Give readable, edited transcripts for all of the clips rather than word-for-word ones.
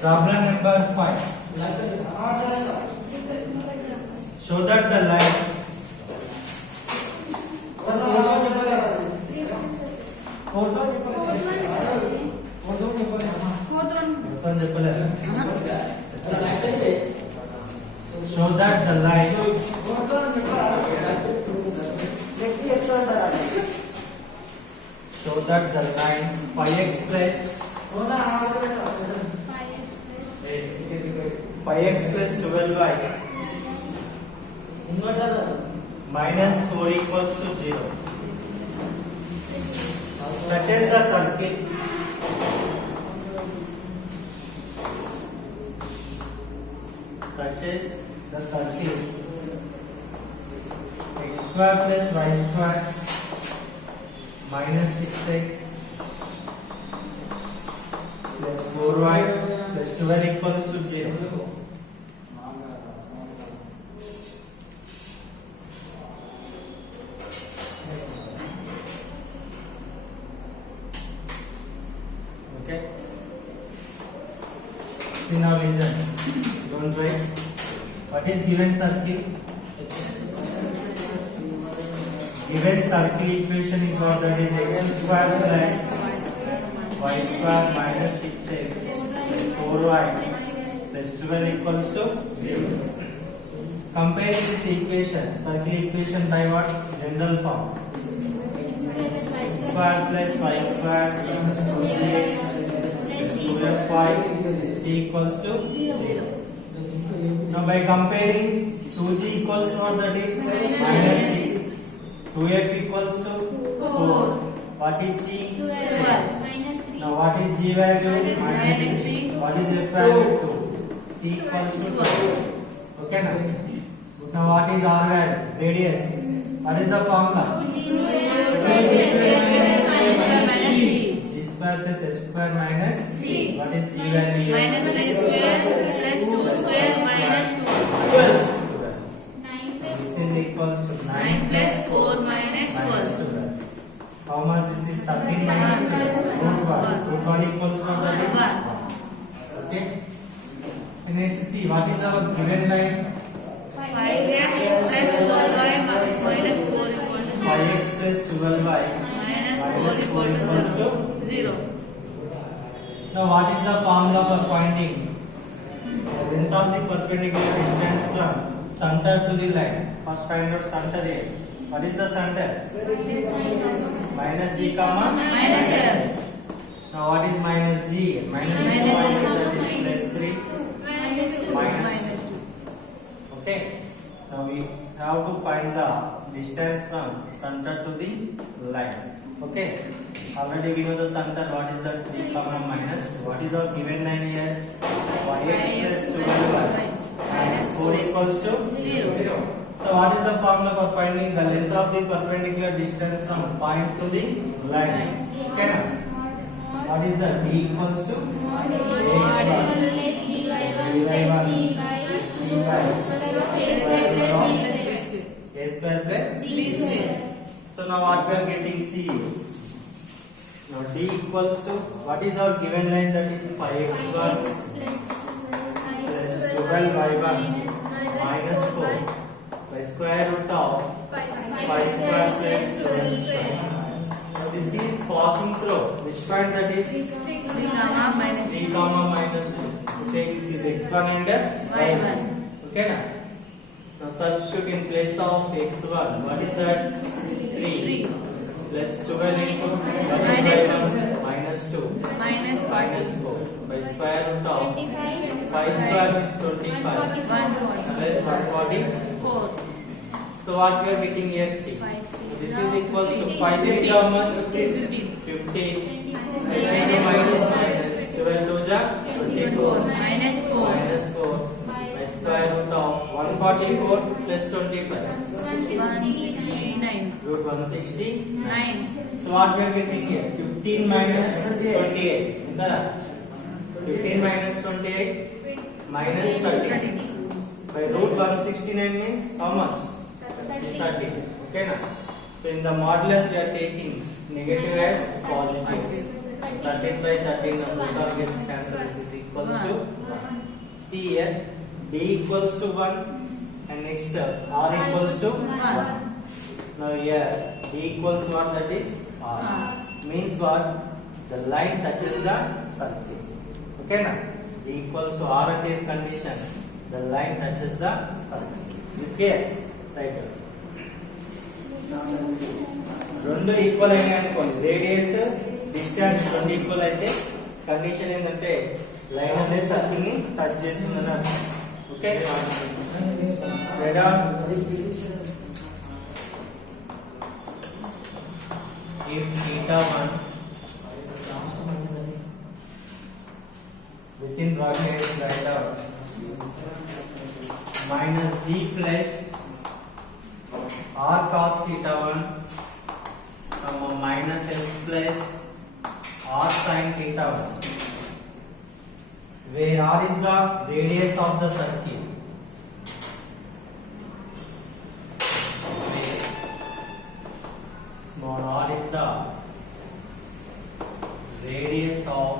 Problem number 5. Show that the line show that the line show that the line 5x plus 12y minus 4 equals to 0 touches the circle x square plus y square minus 6x plus 4y plus 12 equals to 0. Okay. See now listen. Don't write. What is given circle? Given circle equation is what, that is x square plus y square minus 6x plus 4y plus 12 equals to 0. Compare this equation, circle equation by what? General form. X square plus y square plus 2x plus 2fy is equals to 0. Now by comparing 2g equals to what, that is minus 6. 2f equals to 4. What is c? 12. Now what is g value? Minus 3. What is f value? 2. c equals to 12. Okay now? Now what is r value? Radius. What is the formula? G square plus f square minus c. What is g value? Minus 3 square plus 2 square minus 2. Plus 12. This is equals to 9 plus 4 minus 12. How much this is? 13 minus 12. Root 1. Root 1 equals to what is 1. Okay. And next see what is our given line? 5x plus 12y minus 4 equals to 5x plus 12y minus 4 equals to 0. Now what is the formula for finding the length of the perpendicular distance from center to the line? First find out center here. What is the center? Minus g comma Minus L. Now what is minus g? Minus Minus that is plus 3 minus 2. Okay. Now we have to find the distance from center to the line. Okay. Already we know the center. What is the 3 comma minus 2? What is our given line here? Yx plus 12y minus 4 equals to 0. So what is the formula for finding the length of the perpendicular distance from point to the line? Okay now? What is that? D equals to ax a square plus B square. So now what we are getting C. Now D equals to what is our given line, that is 5x plus 12y1 minus 4 by square root of 5 square plus 12 square. Now this is passing through which point, that is 3 comma minus 3 2. comma minus 2. Okay, this is x1 and Y1. Okay now? Now substitute in place of x1. What is that? 3 plus 12 equals Minus 2. minus 2 Minus 40. minus 4 by square root of 5 square means 25 plus 144. 4. So what we are getting here? C. 5. This is equals to 5 is how much? 15. 15 Minus minus 12 to ja 24 minus 4. minus 4 by square root of 144 plus 25 169. root 160. 9. So what we are getting here? 15 minus 28. Indara? 15 minus 28 minus 30 by root 169 means how much? 30. Okay na? So in the modulus we are taking negative as positive. 13 by 13 root of gets cancelled. This is equals to 1. See here, b equals to 1 and next r equals to 1. Now here b equals to what, that is r. Means what? The line touches the circle. Okay na? b equals to r at a condition. The line touches the circle. Okay? Right. రెండు equal అయినాయి అనుకోండి, radius distance రెండు equal అయితే condition ఏంటంటే line అనేది circle ని touch చేస్తుందని అర్థం. Okay, if theta 1 within brackets write out minus g plus r cos theta 1 comma minus s plus r sin theta 1, where r is the radius of the circle, where small r is the radius of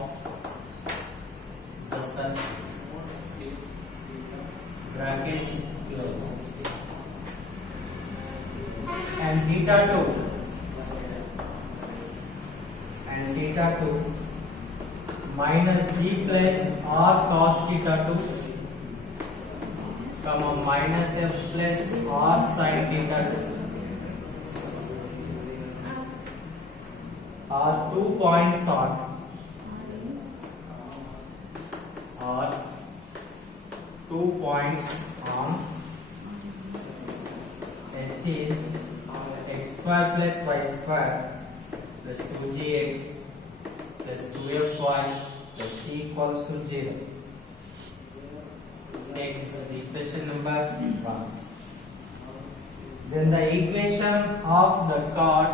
the circle, bracket close, and theta 2 minus g plus r cos theta 2 comma minus f plus r sin theta 2 are 2 points on S is x square plus y square plus 2gx plus 2fy plus c equals to 0. Take this as equation number 1. Then the equation of the chord,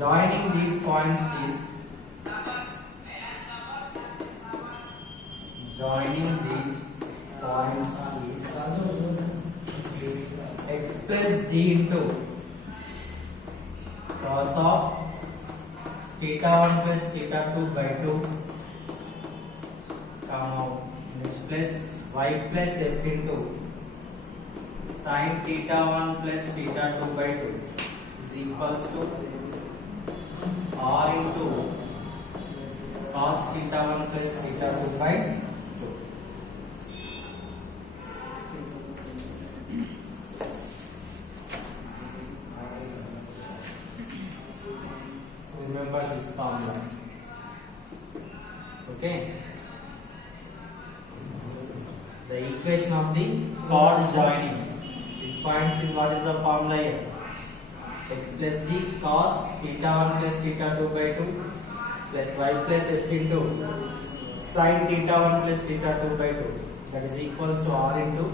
joining these points is x plus g into cos of theta 1 plus theta 2 by 2 comma x plus y plus f into sin theta 1 plus theta 2 by 2 is equals to r into cos theta 1 plus theta 2 by 2. Remember this formula. Okay. The equation of the chord joining these points is, what is the formula here? X plus g cos theta 1 plus theta 2 by 2 plus y plus f into sin theta 1 plus theta 2 by 2, that is equals to r into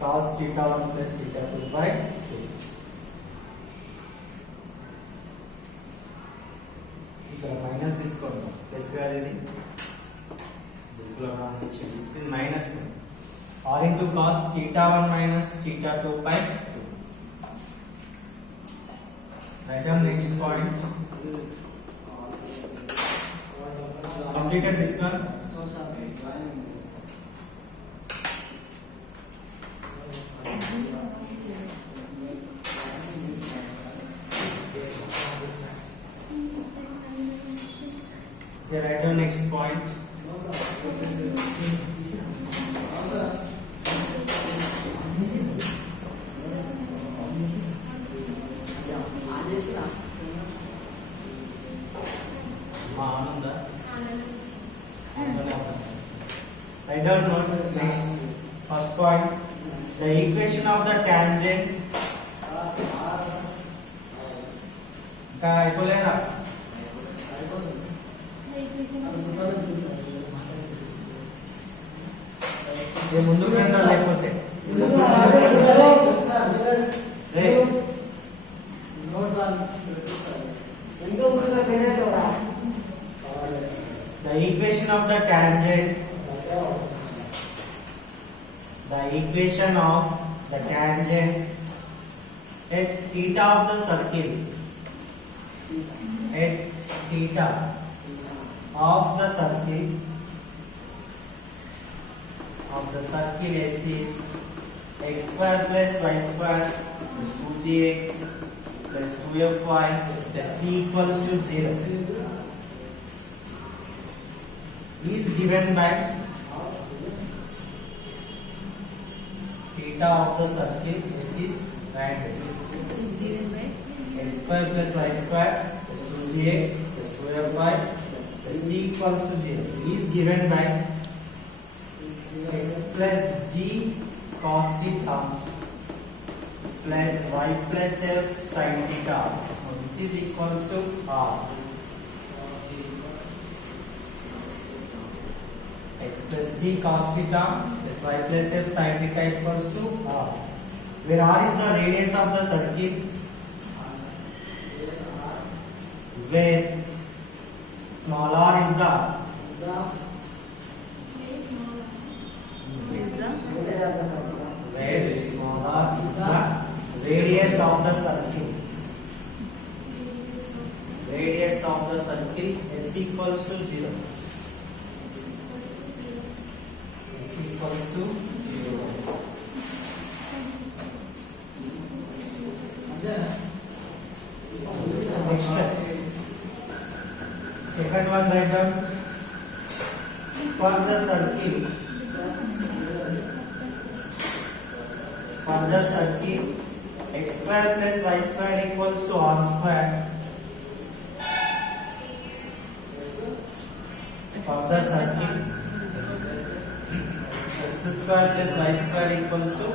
cos theta 1 plus theta 2 by 2. ఇక్కడ minus తీసుకోండి, plus కాదు ఇది, this is minus r into cos theta 1 minus theta 2 by 2. Write down next point. Completed this one. Okay, write down next point. I don't know. Next, first point, the equation of the tangent. ये ముందుకు రండి లేకపోతే the equation of the tangent at theta of the circle S is x square plus y square plus 2gx plus 2fy plus c equals to 0 is given by theta of the circle S is triangle. Is given by X square plus y square plus 2gx plus 2fy plus c equals to 0 is given by x plus g cos theta plus y plus f sin theta. Now this is equals to r. X plus g cos theta plus y plus f sin theta equals to r, where r is the radius of the circle, where small r is the is the where small r is the radius of the circle. Radius of the circle S equals to 0. S equals to 0. Next step. Second one, write down for the circle. For the circle, x square plus y square equals to r square. For the circle, x square plus y square equals to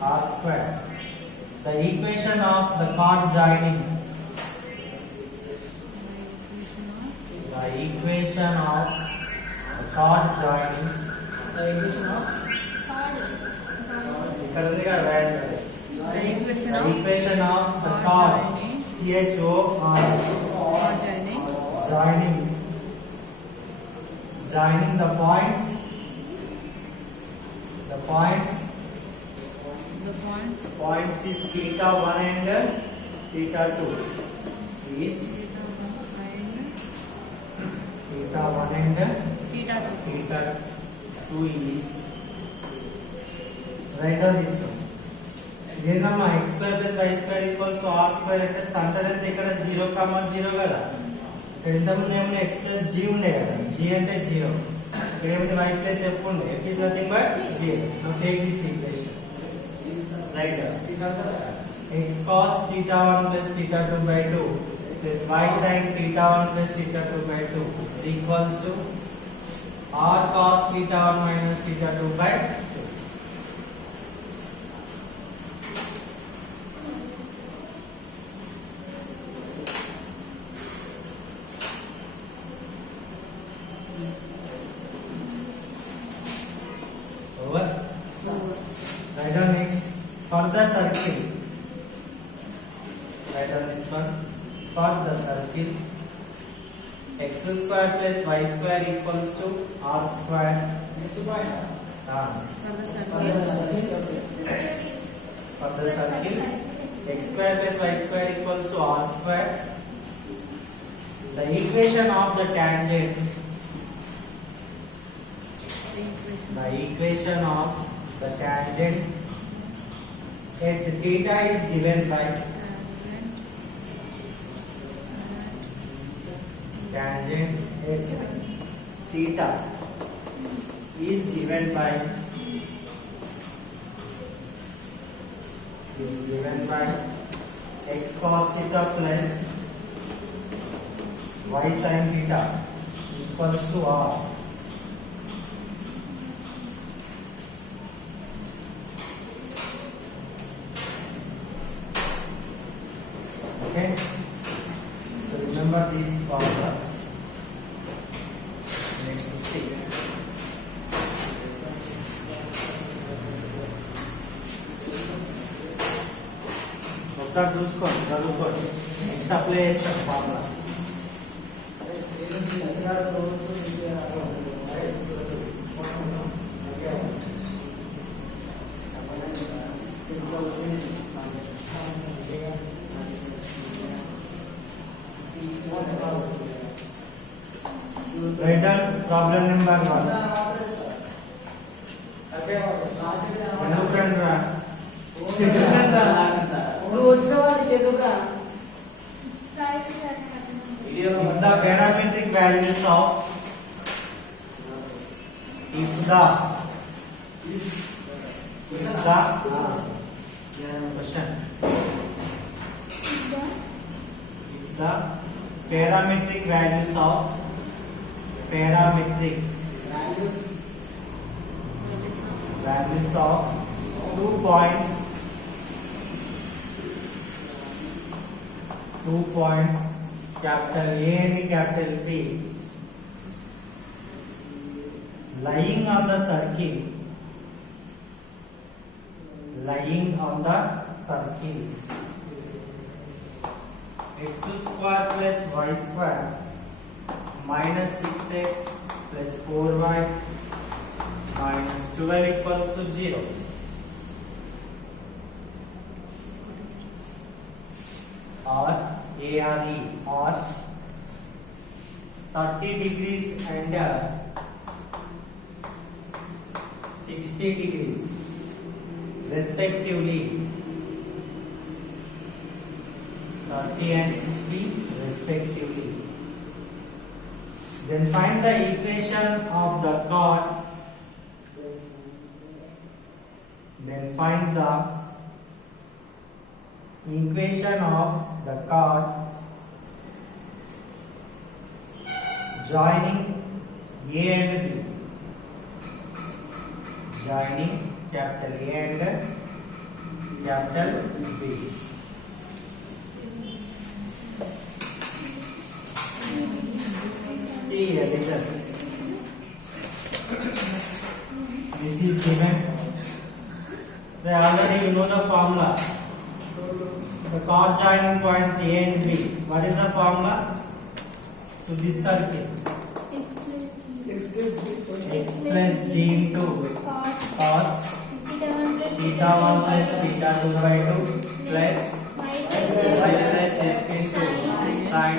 r square. The equation of the chord joining. The equation of the chord joining. ఇక్కడ ఉంది కదా రాయండి. The equation The of equation of the chord chord joining. chord joining the points points is theta 1 and theta 2 is theta 1 and theta 2 is write down this one. ఇదేనమ్మా x square plus y square equals to r square అంటే centre అయితే ఇక్కడ 0, 0 కదా. ఇక్కడ ఇంతకుముందు ఏమన్నా x plus g ఉండే కదా, g అంటే 0. ఇక్కడ ఏమైతే y plus f ఉండే, f is nothing but 0. Now take this equation. Right down. X cos theta 1 plus theta 2 by 2 plus y sin theta 1 plus theta 2 by 2 is equals to r cos theta 1 minus theta 2 by 2. Over. Write down next. For the circle. Write down this one. For the circle, x square plus y square equals to r square. Next point. for the circle. For the circle, x square plus y square equals to r square. The equation of the tangent. The equation of the tangent at theta is given by tangent at theta is given by x cos theta plus y sin theta equals to r. Okay, so remember these formulas. Next see. ఒకసారి చూసుకోండి, చదువుకోండి, next apply చేస్తాను formula. Write down problem number 1. ఎందుకు రండిరా? నువ్వు వచ్చిన వారికి ఎందుకురా? If the parametric values of if the question if the parametric values of 2 points capital A and capital P lying on the circle x square plus y square minus 6x plus 4y minus 12 equals to 0. Or A or E or 30 degrees and 60 degrees respectively. 30 and 60 respectively. Then find the equation of the chord. Then find the equation of the chord joining A and B. Joining capital A and capital B. See here, listen. This is given. They already you know the formula. The chord joining points A and B. What is the formula to this circle? X plus G into cos theta 1 plus theta 2 by 2 plus y plus f into sin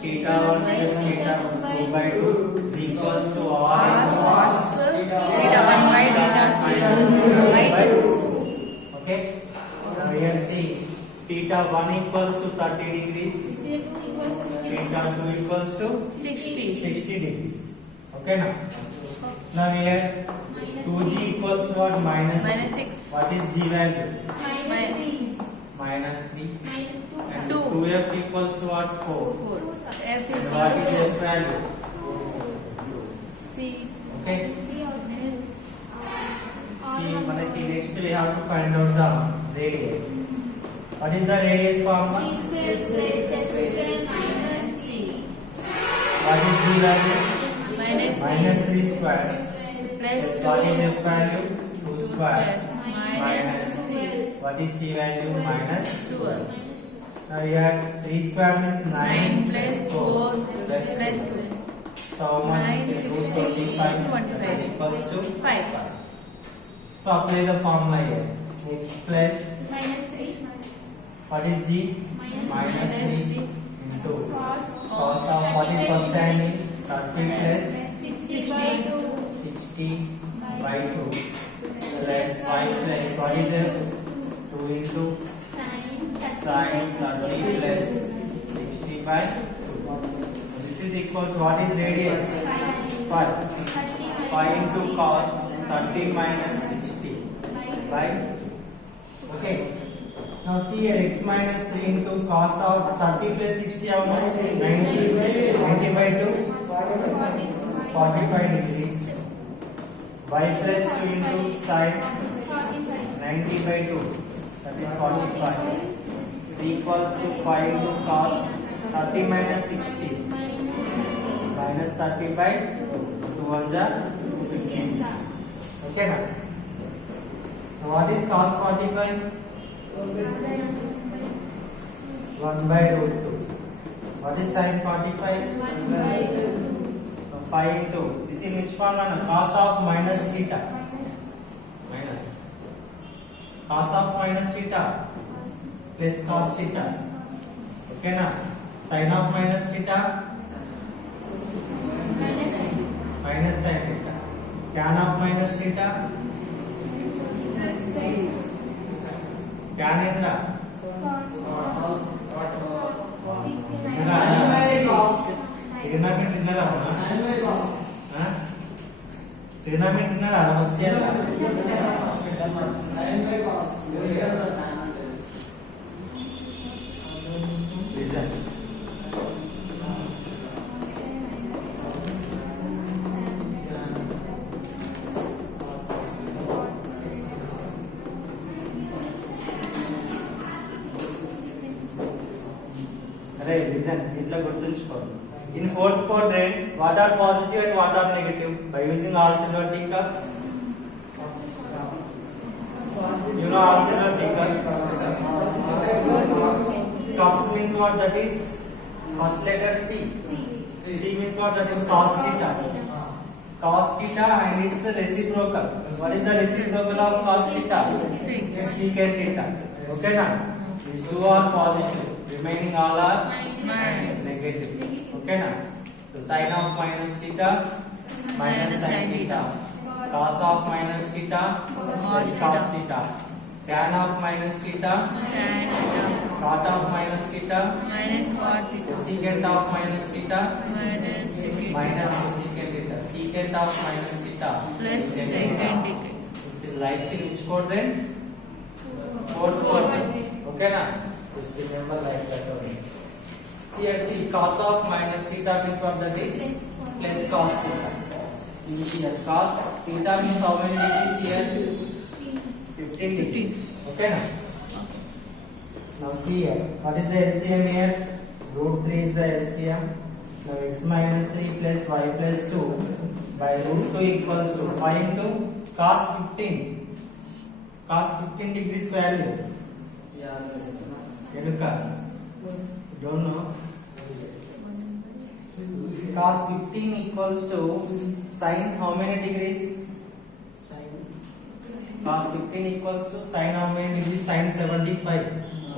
theta 1 plus theta 2 by 2 is equals to r cos theta 1 by theta 2 by 2. Okay. Now here see theta 1 equals to 30 degrees, theta 2 equals to 60 degrees. Okay now. Now here 2g equals what? Minus 6. What is g value? Minus 3. And 2f equals to what? 4. F And what is f value? C. Okay. Yes. See, manaki next we have to find out the radius. What is the radius formula? What is g value? Minus 3 square. Plus What is 2 f value? 2 square. minus C. What is c value? Minus 12. Now here 3 square means 9 9 plus 4 plus plus 2. 2. So how much? 9, 60, 25. Equals to 5. So apply the formula here. X plus what is g? Minus 3 into cos of what is first angle? 30 plus 60 by 2 plus y plus what is it? 2 into sin 30 plus 60 by 2. This is equals what is radius? 5. 5 into cos 30 minus 60 by 2. Okay. Now see here x minus 3 into cos of 30 plus 60 how much? 90 by 2 45 degrees. Y plus 2 into sin 90 by 2 that is 45 is equals to 5 into cos 30 minus 60 minus 30 by 2 1 are 15 degrees. Okay now. Now what is cos 45? 1 by root 2. What is sin 45? 5 into this in which form? Cos of minus theta. Minus cos of minus theta plus cos theta. Okay now. Sin of minus theta minus sin theta. Tan of minus theta. Tan endra. Trigonometry innala avuna. Trigonometry innala avasiyalla. Listen. Listen, itla gurtunchukondi. In fourth quadrant, what are positive and what are negative? By using all silver teacups. You know all silver teacups. Cups means what? That is first letter C. C means what? That is cos theta. Cos theta and its reciprocal. What is the reciprocal of cos theta? Secant theta. Okay na? These two are positive. Remaining all are negative. Okay na? So sin of minus theta minus sin theta. Cos of minus theta cos theta. Tan of minus theta cot of minus theta cosecant of minus theta minus cosecant theta. Secant of minus theta plus secant theta. This is lies in which quadrant? Fourth quadrant. Okay na? Just remember like that only. Here see cos of minus theta means what? That is plus cos theta. Here cos theta means how many degrees here? 15 degrees. Okay na? Now see here. What is the LCM here? Root 3 is the LCM. Now x minus 3 plus y plus 2 by root 2 equals to 5 into cos 15. Cos 15 degrees value. Enuka. Don't know. Cos 15 equals to sin how many degrees? Cos 15 equals to sin how many degrees? Sin 75.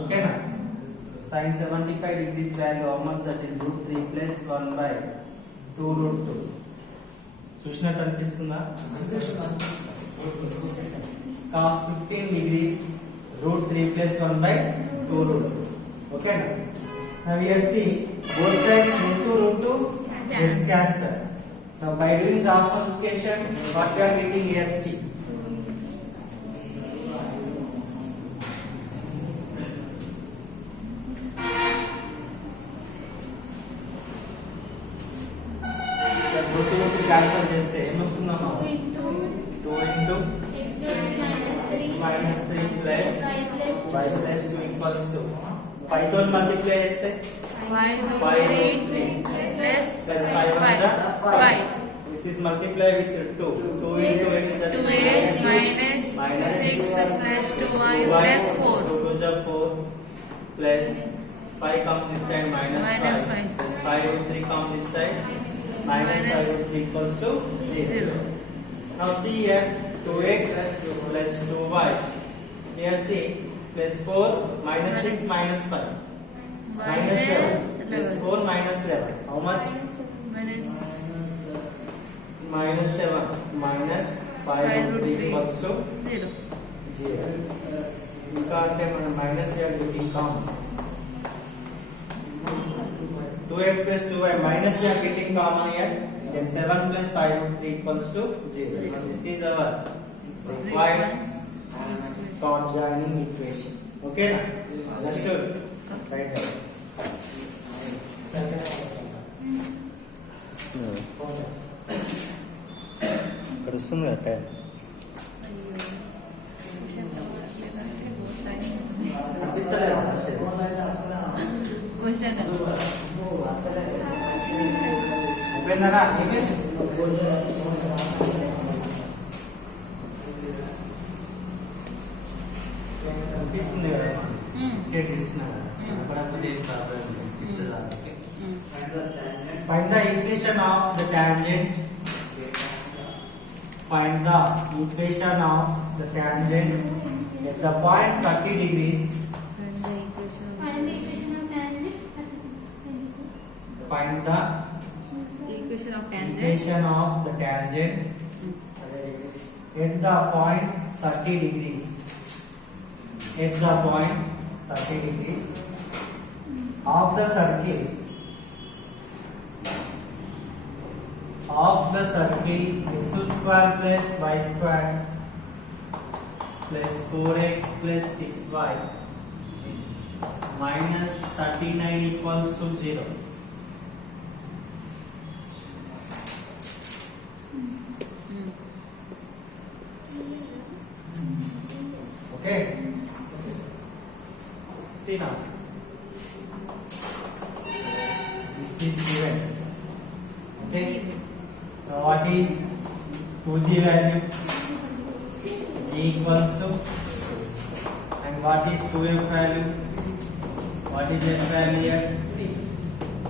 Okay na? Sin 75 degrees value how much? That is root 3 plus 1 by 2 root 2. చూసినట్టు అనిపిస్తుందా? Cos 15 degrees root 3 plus 1 by 2 root 2. Okay na? Now here see both sides root 2 root 2 gets cancel. Now by doing cross multiplication what we are getting here? See cancel చేస్తే ఏమొస్తుందమ్మా? 2 into x minus 3 plus y plus 2 equals to 5 తో multiply చేస్తే y root 3 plus 5 under 5. This is multiply with 2. 2 into x, that is 2x minus 6 plus 2y plus 4. 2 to the 4 plus 5 comes this side minus 5 plus 5 root 3 comes this side minus 5 root 3 equals to 0. Now see here 2x plus 2y. Here see plus 4 minus 6 minus 5 minus 11 plus 4 minus 11. How much? Minus 7 minus 5 root 3 equals to 0. ఇంకా అంటే మనం minus getting common. 2x plus 2y minus we are getting common here. Then 7 plus 5 root 3 equals to 0. And this is our required short joining equation. Okay na? Understood? Right there. ఇక్కడ వస్తుంది కదా time అనిపిస్తలేదు అయిపోయిందనా అనిపిస్తుంది కదా ticket ఇస్తున్నా కదా అప్పుడప్పుడు ఏం problem అనిపిస్తుందా Find the equation of the tangent. Find the equation of the tangent at the point 30 degrees. Find the equation of tangent. equation of the tangent at the point 30 degrees. At the point 30 degrees of the circle. Of the circle x square plus y square plus 4x plus 6y minus 39 equals to 0. Okay. See now. This is given. Okay. Now what is 2g value? G equals to, and what is 2f value? What is f value here?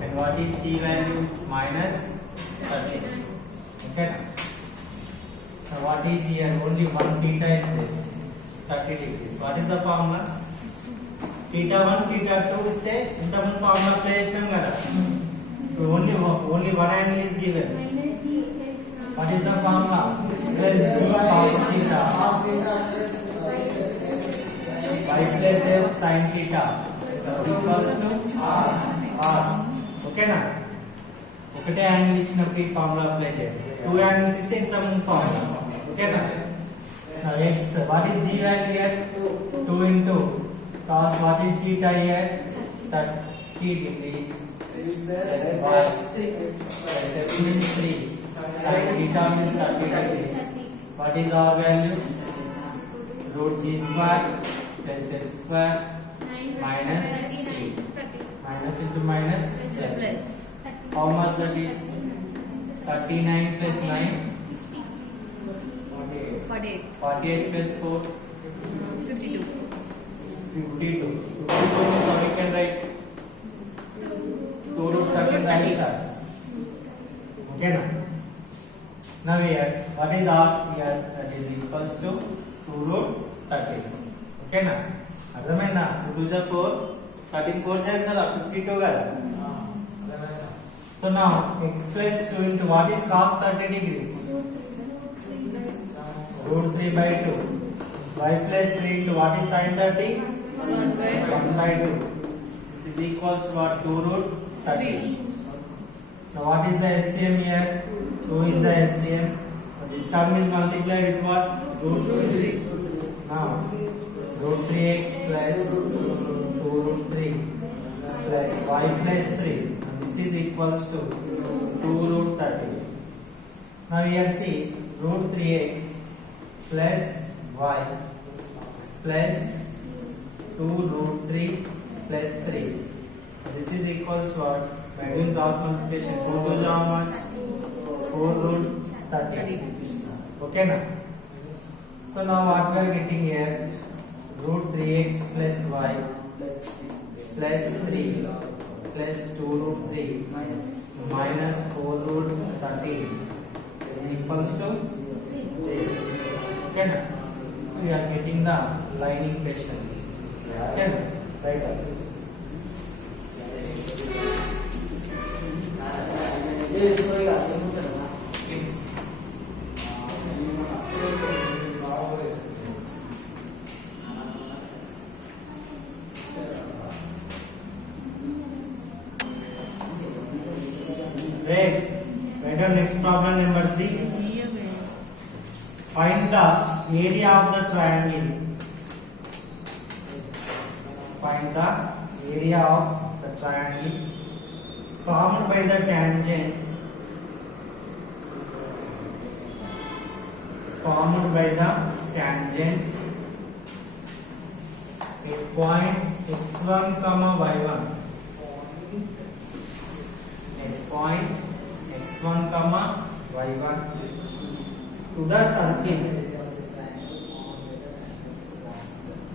And what is c value? Minus 30. Okay. Now what is here? Only one theta is there. 30 degrees. What is the formula? Theta 1, theta 2 is there. In the one formula place only one angle is given. What is the formula? Plus g cos theta. Y plus f sin theta equals to r. Okay na? ఒకటే angle ఇచ్చినప్పుడు ఈ formula apply చేయండి. 2 angles ఇస్తే ఇంత ముందు formula. ఓకేనా? Now x, what is g value here? 2 into cos, what is theta here? 30 degrees plus y plus f means 3 sin theta means 30 degrees. What is our value? Root g square plus f square minus 3. Minus into minus plus. How much that is? 39 plus 9. 48. 48 plus 4. 52. 52. 52 means how we can write? 2 root 30 sir. Okay now. Now here, what is r here? That is equals to 2 root 30. Okay now. అర్థమైందా? 2 2 4, 13 4 చేద్దాం 52 కదా. So now x plus 2 into what is cos 30 degrees? Root 3 by 2. Y plus 3 into what is sin 30? 1 by 2. This is equals to what? 2 root 30. Now what is the LCM here? 2 is the LCM. So this term is multiplied with what? Root 3. Now root 3x plus 2 root 3 plus y plus 3. And this is equals to 2 root 30. Now here see root 3x plus y plus 2 root 3 plus 3. This is equals to what? By doing cross multiplication, 2 to how much? 4 root 30. Okay now? So now what we are getting here? Root 3x plus y plus 3 plus 2 root 3 minus 4 root 30 is equals to 0. Okay now? We are getting the line equations. Okay now? Right up. Right up. Next problem number 3. Find the area of the triangle. Find the area of the triangle formed by the tangent. Formed by the tangent at point x1 comma y1. At point x1 comma y1 to the circle.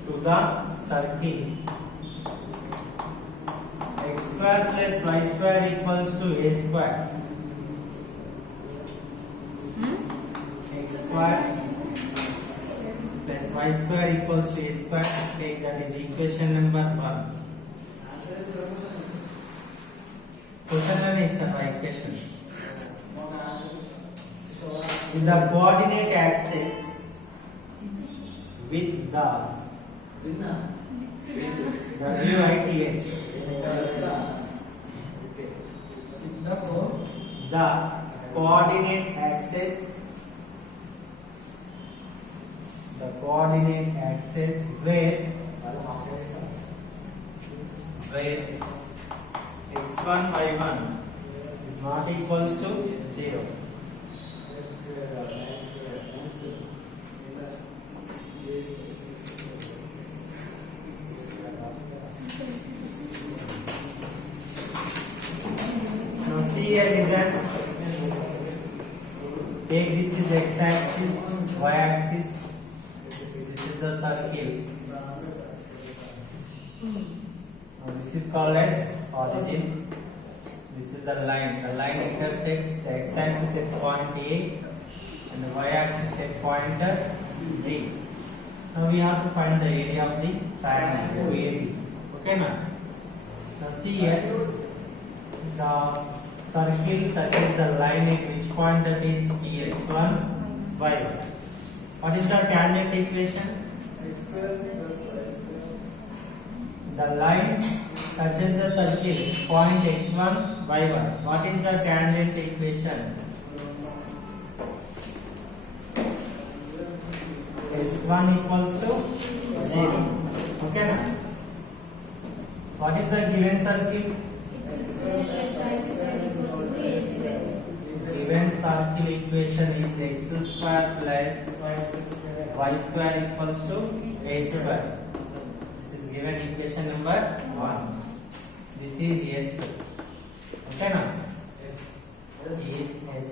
To the circle. X square plus y square equals to a square. X square plus y square equals to a square. Take that is equation number 1. Question is the equation. in the coordinate axis with the WITH the coordinate axis where x1 y1 is not equals to 0. Now see here listen. Take this is x axis, y axis. This is the circle. Now this is called as origin. This is the line. The line intersects the x axis at point A and the y axis at point B. Now we have to find the area of the triangle OAB. Okay now? Now see here. The circle touches the line at which point, that is Px1, y1. What is the tangent equation? The line touches the circle point x1, y1. What is the tangent equation? S1 equals to 0. Okay now? What is the given circle? Given circle equation is x square plus y square equals to a square. This is given equation number 1. This is S. Okay now? Yes. Is S.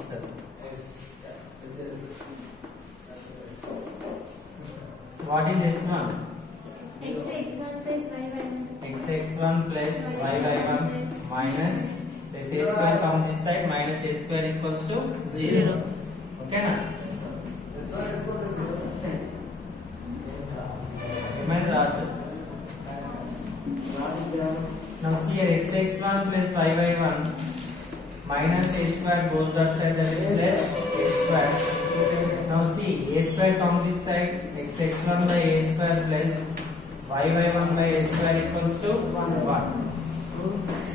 What is S1? x1 plus y1 X1 plus y1 minus plus a square from this side minus a square equals to 0. Okay na? Remain Raju. Now see here x1 plus y1 minus a square goes that side, that is plus a square. Now see a square comes this side, x1 by a square plus y1 by a square equals to 1.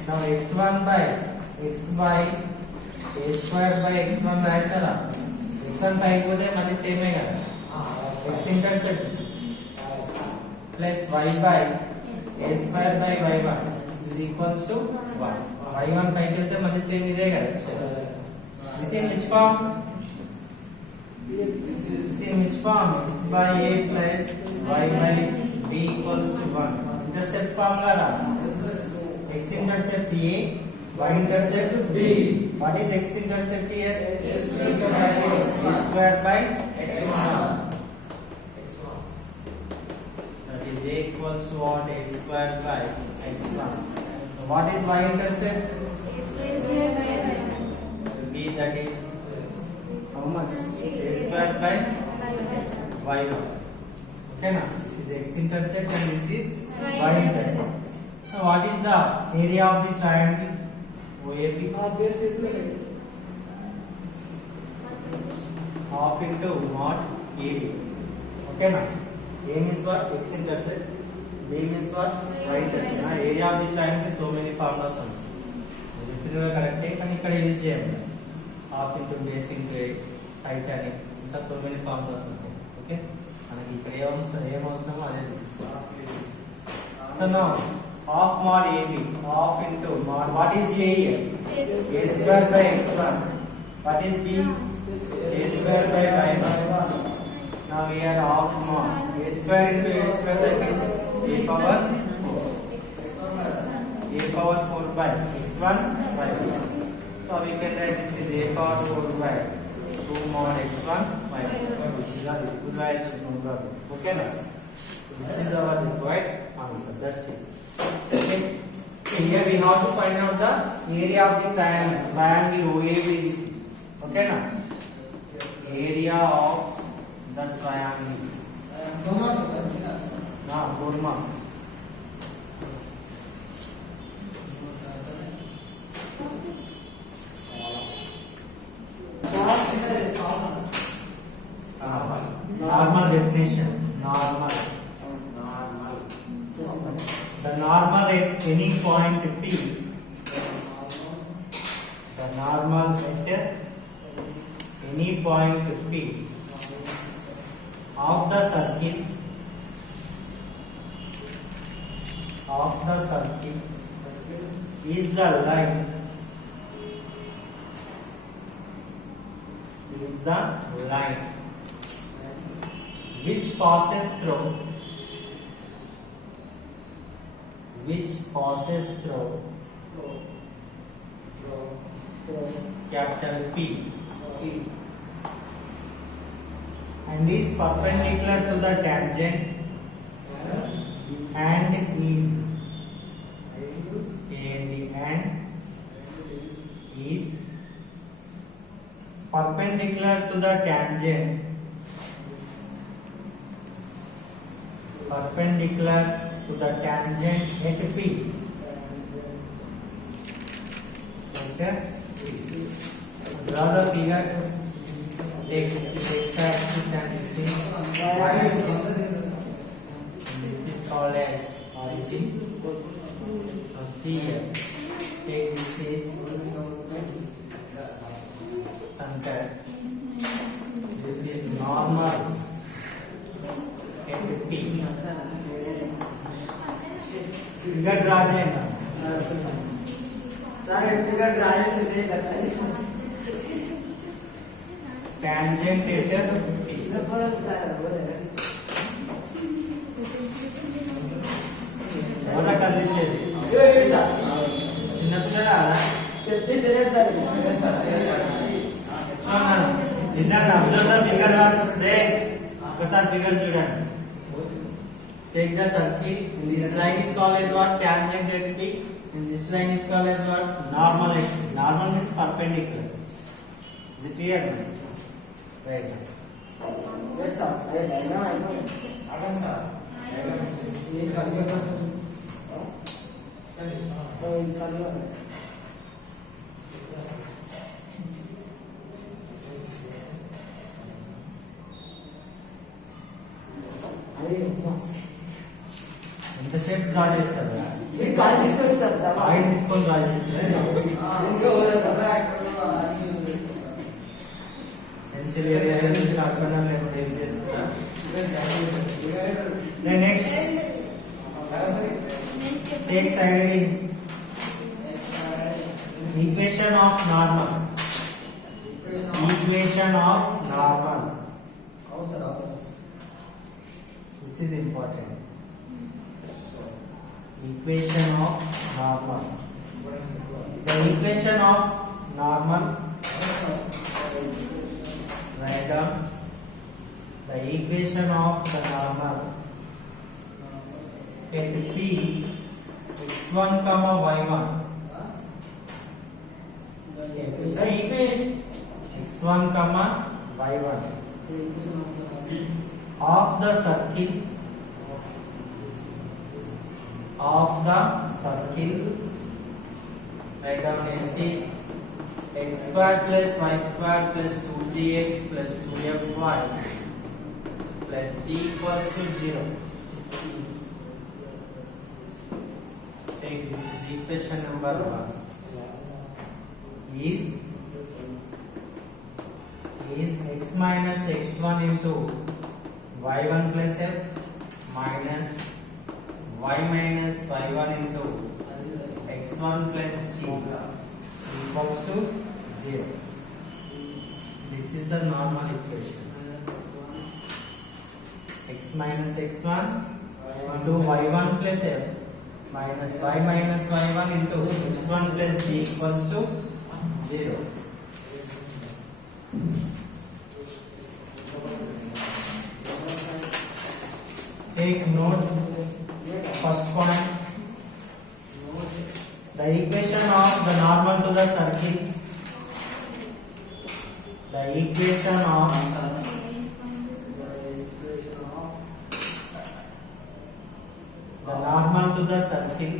Now x1 by x by a square by x1 రాశారా? x1 పైకి పోతే మళ్ళీ సేమే కదా, x intercept plus y by a square by y1 is equals to 1. y1 పైకి వెళ్తే మళ్ళీ same ఇదే కదా. This in which form? This in which form? X by a plus y by b equals to 1. Intercept formula ra. X intercept a, y intercept b. What is x intercept here? A square by x1. That is a equals to what? A square by x1. So what is y intercept? B, that is how much? A square by y1. Okay now? This is x intercept and this is y intercept. Now what is the area of the triangle OAB? Half into mod AB. Okay now? A means what? X intercept. B means what? Y intercept. Now area of the triangle, so many formulas are. Correct. And ఇక్కడ use చేయండి. Half into base into height అని ఇంకా so many formulas ఉంటాయి. Okay? మనకి ఇక్కడ ఏం అవసరమో అదే తీసుకోవాలి. So now half mod AB, half into mod, what is A here? A square by x1. What is B? A square by y1. Now here half mod A square into A square, that is A power 4. A power 4 by x1 by y1. So we can write this is A power 4 by 2 mod x1 by y1. Okay now? This is our required answer. That's it. Okay. So here we have to find out the area of the triangle OAB. This is okay now. Area of the triangle. Now 4 marks. Last is any point P, the normal at any point P of the circle is the line which passes through capital P and is perpendicular to the tangent and is perpendicular to the tangent at P. Okay. Draw the figure. Take this is x-axis and this is y-axis. This is called as origin. So see here. Take this is center. This is normal at P. Figure draw చేయండి. Sir figure draw చేసి Tangent at P. ఎవరా కదిలించేది? చిన్నపిల్లలా? నిజంగా observe the figure once. ఒకసారి figure చూడండి. Take the circle. This line is called as what? Tangent at P. And this line is called as what? Normal at P. Normal means perpendicular. Is it clear? Right. Yes, sir. I know. Agan sir. ఎంతసేపు draw చేస్తారు? Oil తీసుకొని draw చేస్తారు. Pencil sharp లేకపోతే use చేస్తారా? Next take side heading. Equation of normal. This is important. Equation of normal. The equation of normal. Write down the equation of the normal at P x1 comma y1. x1 comma y1 of the circle write down S is x square plus y square plus 2gx plus 2fy plus c equals to 0. Take this is equation number 1. Is x minus x1 into y1 plus f minus y minus y1 into x1 plus g equals to 0. This is the normal equation. X minus x1 into y1 plus f minus y minus y1 into x1 plus g equals to 0. Take note. First point. The equation of the normal to the circle. The equation of the normal to the circle.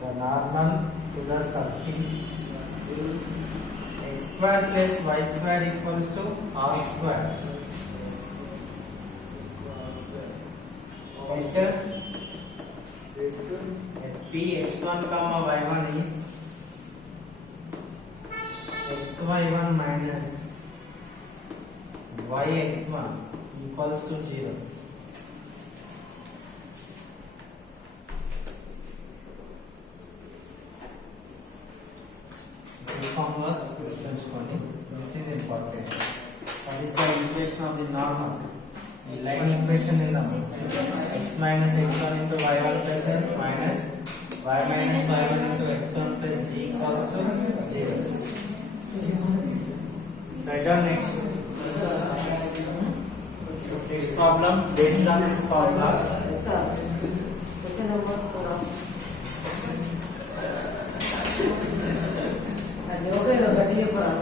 The normal to the circle. X square plus y square equals to r square. P x1 comma y1 is xy1 minus yx1 equals to 0. Formulas గుర్తుంచుకోండి. This is important. What is the equation of the normal? The line equation is x minus x1 into y1 plus f minus y minus y1 into x1 plus g equals to 0. Write down next problem based on this formula. Yes, sir. Question number 4. Okay, look at it for us.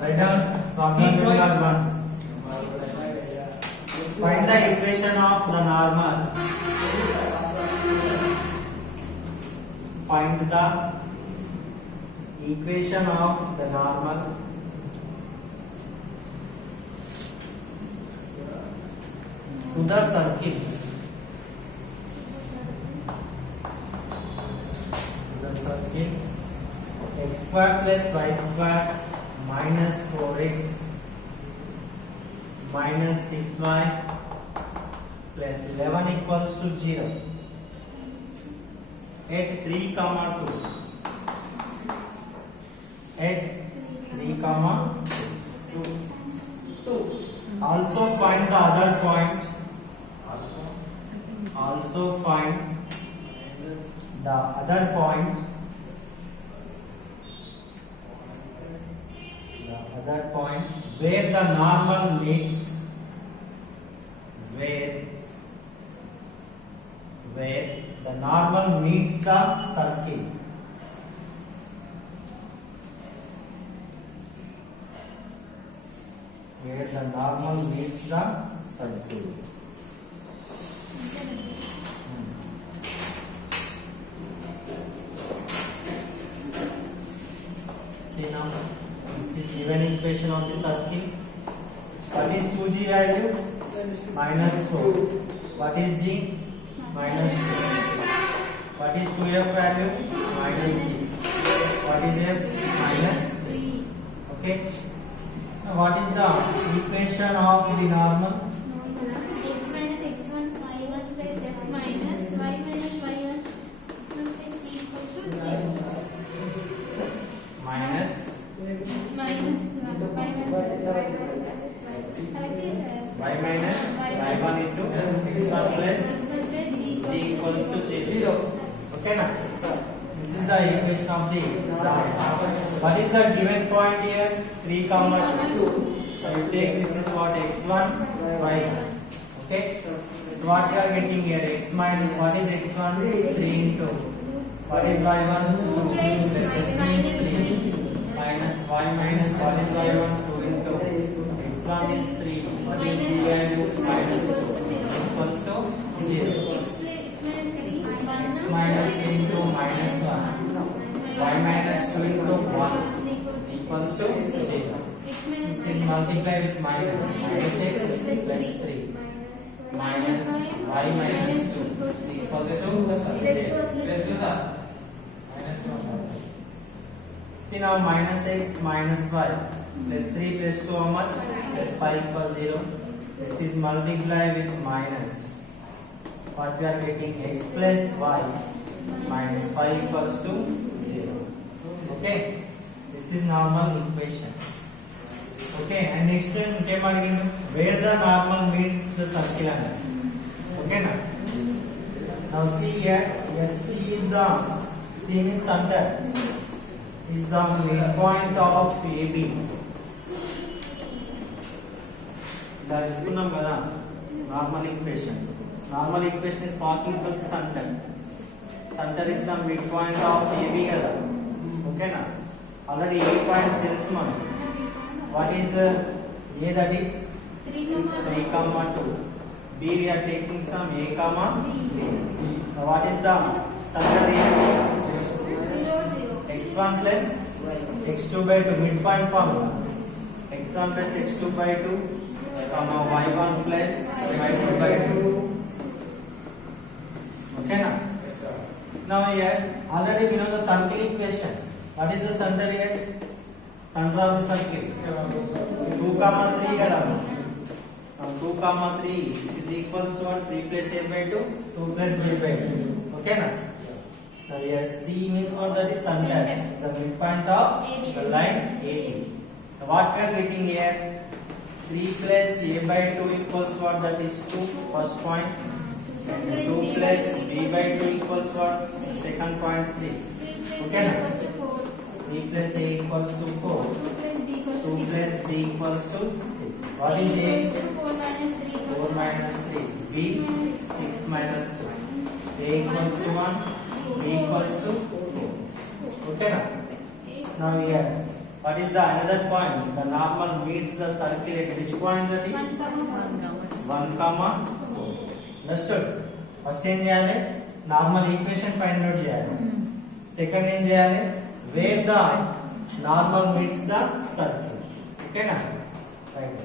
Write down problem number 1. Find the equation of the normal. Find the equation of the normal to the circle. The circle x square plus y square minus 4x minus 6y plus 11 equals to 0 at 3 comma 2. At 3 comma 2. Also find the other point. Also find the other point. The other point where the normal meets. Where the normal meets the circle. Where the normal meets the circle. See now, this is given equation of the circle. What is 2g value? Minus 4. What is g? Minus 2. What is 2f value? Minus 6. What is f? Minus 3. Okay. Now what is the equation of the normal? X minus x1 y1 plus f minus y minus y1 x1 plus c equals to 0. Minus Minus y minus y1 into x1 plus g equals to 0. Okay na? This is the equation of the what is the given point here? 3 comma 2. So you take this is what x1 y1. Okay. So what you are getting here? X minus what is x1? 3 into what is y1? 2 plus minus 3 minus y minus what is y1? 2 into x1 is 3. What is g value? Minus 2 equals to 0. Minus 3 into minus 1. Y minus 2 into 1 equals to 0. This is multiplied with minus x plus 3 minus y minus 2 equals to 0. See now minus x minus y plus 3 plus 2 how much? Plus 5 equals 0. This is multiplied with minus. What we are getting? X plus y minus 5 equals to 0. Okay. This is normal equation. Okay. And next time where the normal meets the circle. Okay na? Now see here. Yes, C means center. Is the midpoint of AB. ఇలా తీసుకున్నాం కదా normal equation. Normal equation is possible with centre. Centre is the mid point of AB కదా. ఓకేనా? Already ఏ point తెలుసు మనం. What is A, that is 3,2. B we are taking some A, B. Now what is the center here? x1 plus x2 by 2 midpoint formula. x1 plus x2 by 2 comma y1 plus y2 by 2. Okay now? Now here already we know the circle equation. What is the center here? Center of the circle 2 comma 3 kada. Now 2 comma 3 this is equals to what? 3 plus a by 2 2 plus b by 2. Okay now? Now here C means what? That is center, the midpoint of the line AB. Now what we are getting here? 3 plus a by 2 equals what? That is 2, first point. 2 plus b by 2 equals what? Second point 3. Okay now? 3 plus a equals to 4. 2 plus d equals to 6. What is a? 4 minus 3. B 6 minus 2. A equals to 1. B equals to 4. Okay now? Now here, what is the another point? The normal meets the circle at which point that is? 1 comma 4. Understood? First ఏం చేయాలి? Normal equation find out చేయాలి. Second ఏం చేయాలి? Where the normal meets the circle. ఓకేనా? Right.